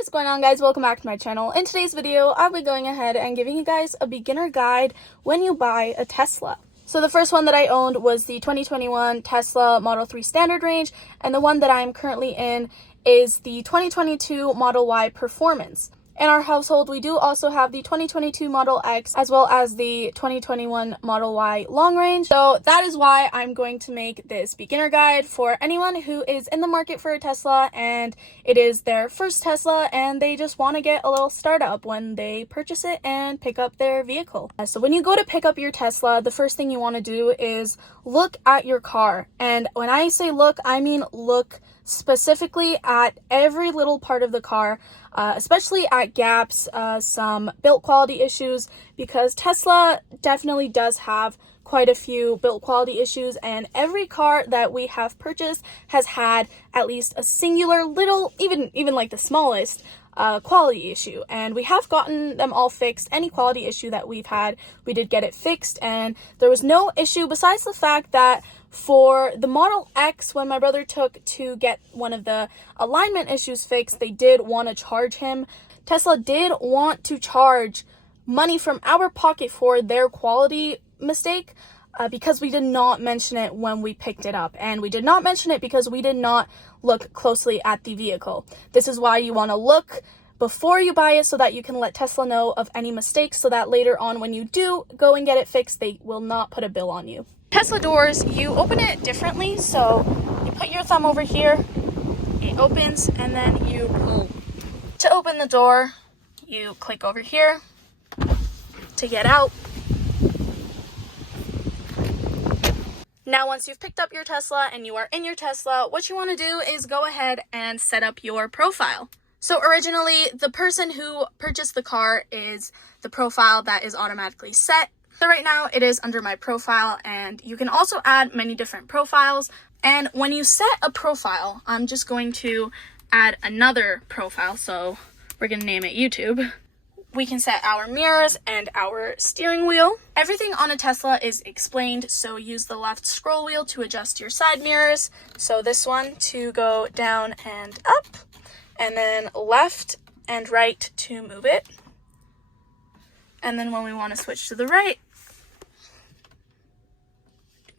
What is going on, guys? Welcome back to my channel. In today's video, I'll be going ahead and giving you guys a beginner guide when you buy a Tesla. So the first one that I owned was the 2021 Tesla Model 3 Standard Range, and the one that I'm currently in is the 2022 Model Y Performance. In our household, we do also have the 2022 Model X as well as the 2021 Model Y Long Range. So that is why I'm going to make this beginner guide for anyone who is in the market for a Tesla and it is their first Tesla and they just want to get a little startup when they purchase it and pick up their vehicle. So when you go to pick up your Tesla, the first thing you want to do is look at your car. And when I say look, I mean look specifically at every little part of the car, especially at gaps, some build quality issues, because Tesla definitely does have quite a few build quality issues, and every car that we have purchased has had at least a singular little, even like the smallest, quality issue, and we have gotten them all fixed. Any quality issue that we've had, we did get it fixed, and there was no issue besides the fact that for the Model X, when my brother took to get one of the alignment issues fixed, they did want to charge him. Tesla did want to charge money from our pocket for their quality mistake, because we did not mention it when we picked it up, and we did not mention it because we did not look closely at the vehicle. This is why you want to look before you buy it, so that you can let Tesla know of any mistakes, so that later on when you do go and get it fixed, they will not put a bill on you. Tesla doors, you open it differently, so you put your thumb over here, it opens, and then you pull. To open the door, you click over here. To get out, now, once you've picked up your Tesla and you are in your Tesla, what you want to do is go ahead and set up your profile. So originally, the person who purchased the car is the profile that is automatically set. So right now, it is under my profile, and you can also add many different profiles. And when you set a profile, I'm just going to add another profile, so we're going to name it YouTube. We can set our mirrors and our steering wheel. Everything on a Tesla is explained, so use the left scroll wheel to adjust your side mirrors. So this one to go down and up, and then left and right to move it. And then when we want to switch to the right,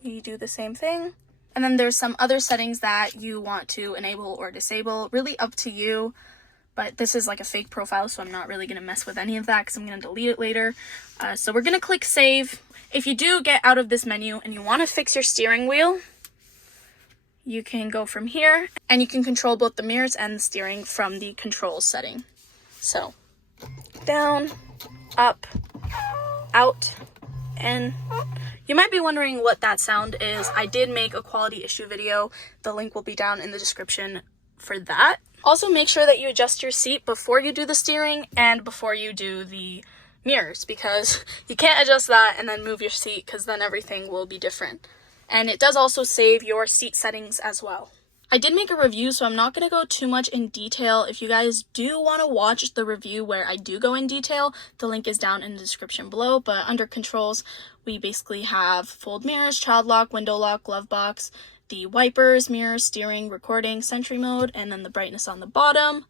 we do the same thing. And then there's some other settings that you want to enable or disable, really up to you. But this is like a fake profile, so I'm not really going to mess with any of that because I'm going to delete it later. So we're going to click save. If you do get out of this menu and you want to fix your steering wheel, you can go from here and you can control both the mirrors and the steering from the controls setting. So down, up, out, in. You might be wondering what that sound is. I did make a quality issue video. The link will be down in the description for that. Also, make sure that you adjust your seat before you do the steering and before you do the mirrors, because you can't adjust that and then move your seat, because then everything will be different. And it does also save your seat settings as well. I did make a review, so I'm not going to go too much in detail. If you guys do want to watch the review where I do go in detail, the link is down in the description below. But under controls, we basically have fold mirrors, child lock, window lock, glove box, the wipers, mirrors, steering, recording, sentry mode, and then the brightness on the bottom.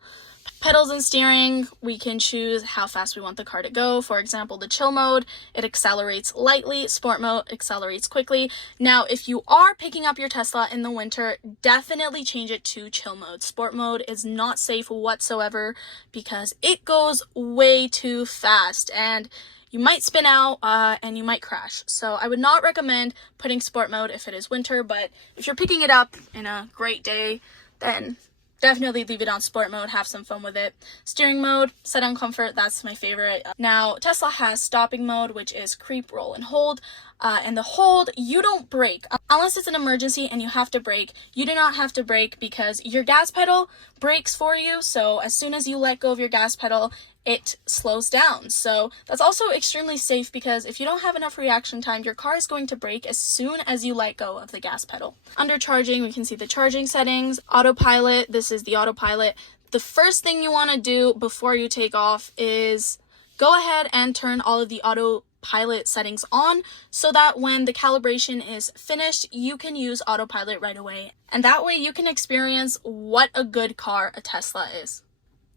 Pedals and steering, we can choose how fast we want the car to go. For example, the chill mode, it accelerates lightly. Sport mode accelerates quickly. Now, if you are picking up your Tesla in the winter, definitely change it to chill mode. Sport mode is not safe whatsoever because it goes way too fast and you might spin out and you might crash. So I would not recommend putting sport mode if it is winter, but if you're picking it up in a great day, then definitely leave it on sport mode, have some fun with it. Steering mode, set on comfort, that's my favorite. Now, Tesla has stopping mode, which is creep, roll, and hold. And the hold, you don't brake. Unless it's an emergency and you have to brake, you do not have to brake because your gas pedal brakes for you. So as soon as you let go of your gas pedal, it slows down. So that's also extremely safe because if you don't have enough reaction time, your car is going to brake as soon as you let go of the gas pedal. Under charging, we can see the charging settings. Autopilot, this is the autopilot. The first thing you want to do before you take off is go ahead and turn all of the autopilot settings on so that when the calibration is finished, you can use autopilot right away. And that way you can experience what a good car a Tesla is.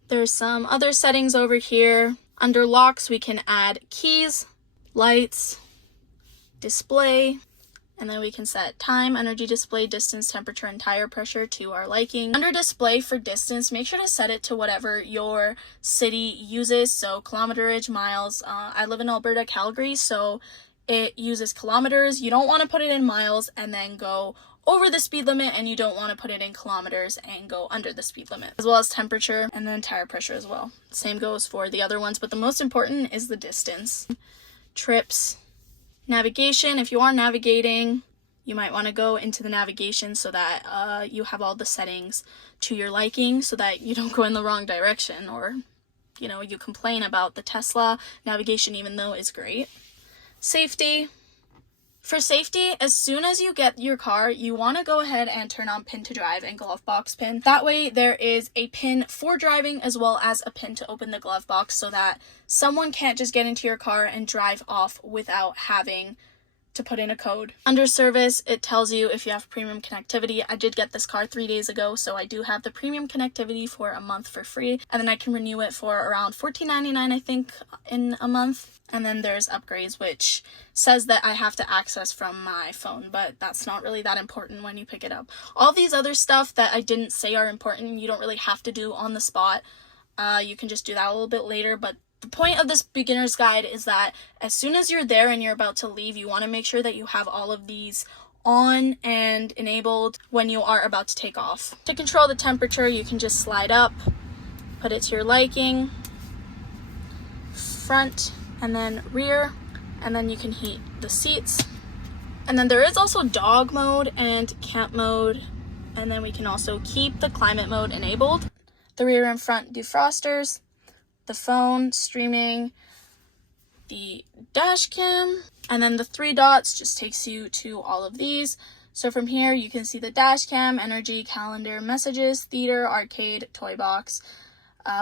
There's some other settings over here. Under locks, we can add keys, lights, display, and then we can set time, energy display, distance, temperature, and tire pressure to our liking. Under display for distance, make sure to set it to whatever your city uses. So kilometerage, miles. I live in Alberta, Calgary, so it uses kilometers. You don't want to put it in miles and then go over the speed limit, and you don't want to put it in kilometers and go under the speed limit. As well as temperature and then tire pressure as well. Same goes for the other ones, but the most important is the distance. Trips. Navigation, if you are navigating, you might want to go into the navigation so that you have all the settings to your liking so that you don't go in the wrong direction, or, you know, you complain about the Tesla navigation even though it's great. Safety. For safety, as soon as you get your car, you want to go ahead and turn on pin to drive and glove box pin. That way there is a pin for driving as well as a pin to open the glove box so that someone can't just get into your car and drive off without having to put in a code. Under service, it tells you if you have premium connectivity. I did get this car 3 days ago, so I do have the premium connectivity for a month for free, and then I can renew it for around $14.99, I think, in a month. And then there's upgrades, which says that I have to access from my phone, but that's not really that important when you pick it up. All these other stuff that I didn't say are important, you don't really have to do on the spot. You can just do that a little bit later, but the point of this beginner's guide is that as soon as you're there and you're about to leave, you want to make sure that you have all of these on and enabled when you are about to take off. To control the temperature, you can just slide up, put it to your liking, front, and then rear, and then you can heat the seats. And then there is also dog mode and camp mode, and then we can also keep the climate mode enabled. The rear and front defrosters, the phone, streaming, the dash cam, and then the 3 dots just takes you to all of these. So from here you can see the dash cam, energy, calendar, messages, theater, arcade, toy box,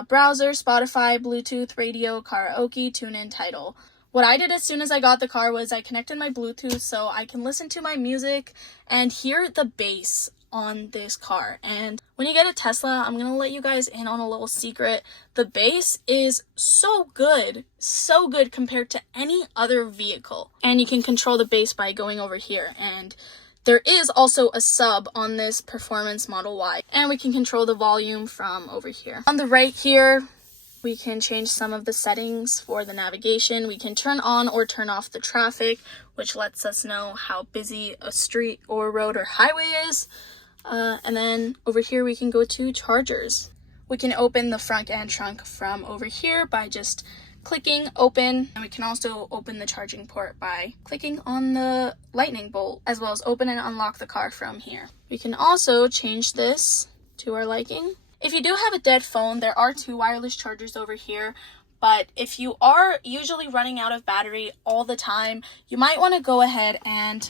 browser, Spotify, Bluetooth, radio, karaoke, tune-in, title. What I did as soon as I got the car was I connected my Bluetooth so I can listen to my music and hear the bass on this car. And when you get a Tesla, I'm gonna let you guys in on a little secret. The bass is so good compared to any other vehicle. And you can control the bass by going over here, and there is also a sub on this Performance Model Y, and we can control the volume from over here. On the right here, we can change some of the settings for the navigation. We can turn on or turn off the traffic, which lets us know how busy a street or road or highway is. And then over here, we can go to chargers. We can open the front and trunk from over here by just clicking open, and we can also open the charging port by clicking on the lightning bolt, as well as open and unlock the car from here. We can also change this to our liking. If you do have a dead phone, there are 2 wireless chargers over here, but if you are usually running out of battery all the time, you might want to go ahead and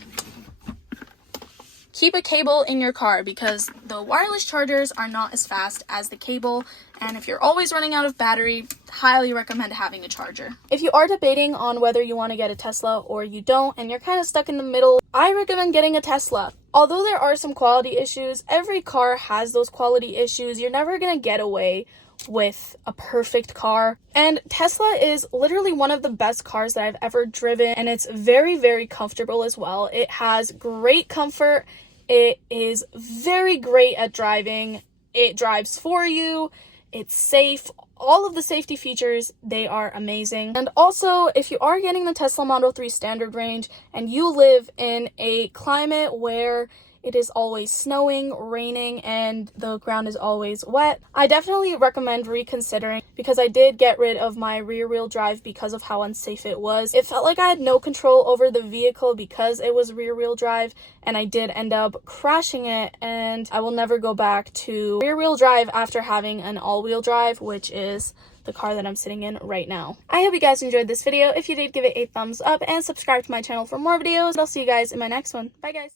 keep a cable in your car, because the wireless chargers are not as fast as the cable, and if you're always running out of battery, highly recommend having a charger. If you are debating on whether you want to get a Tesla or you don't, and you're kind of stuck in the middle, I recommend getting a Tesla. Although there are some quality issues, every car has those quality issues. You're never going to get away with a perfect car. And Tesla is literally one of the best cars that I've ever driven, and it's very, very comfortable as well. It has great comfort. It is very great at driving. It drives for you. It's safe. All of the safety features, they are amazing. And also, if you are getting the Tesla Model 3 standard range and you live in a climate where it is always snowing, raining, and the ground is always wet, I definitely recommend reconsidering, because I did get rid of my rear-wheel drive because of how unsafe it was. It felt like I had no control over the vehicle because it was rear-wheel drive, and I did end up crashing it, and I will never go back to rear-wheel drive after having an all-wheel drive, which is the car that I'm sitting in right now. I hope you guys enjoyed this video. If you did, give it a thumbs up and subscribe to my channel for more videos. I'll see you guys in my next one. Bye, guys.